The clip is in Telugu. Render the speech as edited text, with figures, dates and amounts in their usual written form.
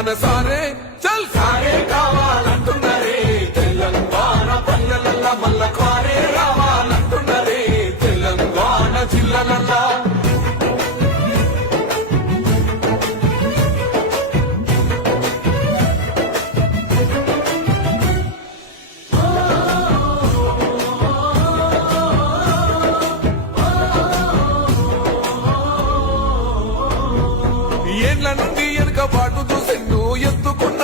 మన సారే చల్ సారే కావాలంటున్నారే తెలంగాణ పల్లెలల్లా మల్ల కారే రావాలంటున్నారే తెలంగాణ జిల్లాలల్లా ఏండ్ల నుండి వెనుక పాటు చూసిండు ఎత్తుకున్న